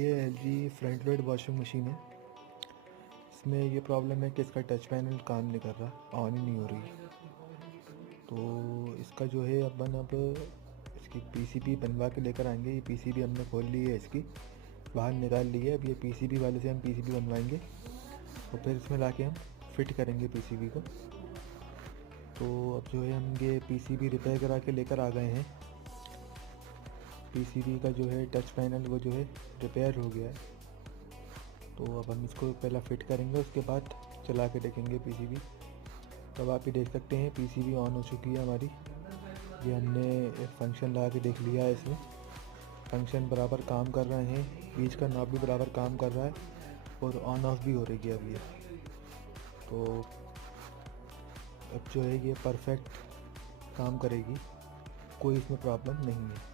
देखिए LG front load washing machine है। इसमें ये प्रॉब्लम है कि इसका टच पैनल काम नहीं कर रहा, ऑन ही नहीं हो रही। तो इसका जो है अब इसकी PCB बनवा के लेकर आएंगे। ये PCB हमने खोल ली है, इसकी बाहर निकाल ली है। अब ये PCB वाले से हम PCB बनवाएंगे और फिर इसमें ला के हम फिट करेंगे PCB को। तो अब जो है हम ये PCB रिपेयर करा के लेकर आ गए हैं। PCB का जो है टच पैनल वो जो है रिपेयर हो गया है। तो अब हम इसको पहला फिट करेंगे, उसके बाद चला के देखेंगे PCB। तब आप ही देख सकते हैं PCB ऑन हो चुकी है हमारी। ये हमने एक फंक्शन लगा के देख लिया है, इसमें फंक्शन बराबर काम कर रहे हैं, बीच का नॉब भी बराबर काम कर रहा है और ऑन ऑफ भी हो रही है अब ये। तो अब जो है ये परफेक्ट काम करेगी, कोई इसमें प्रॉब्लम नहीं है।